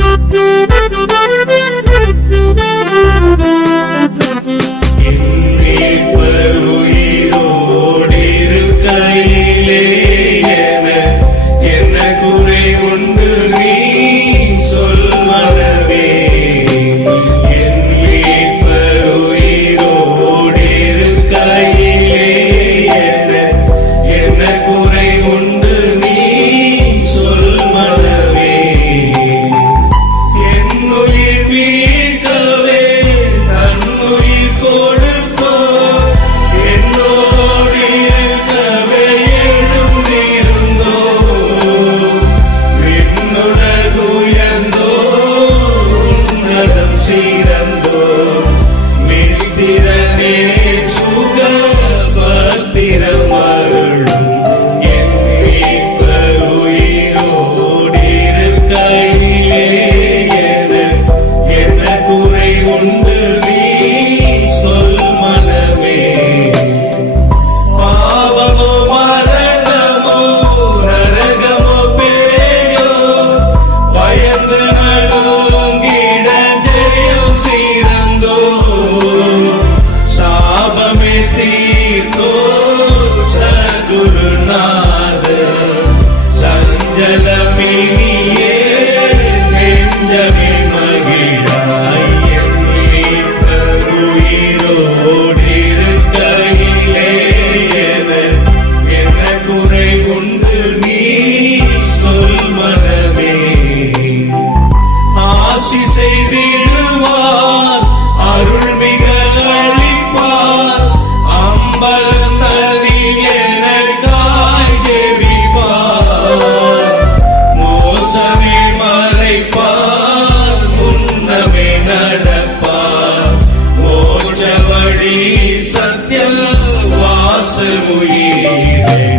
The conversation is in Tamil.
Müzik ஆசை உயிரே.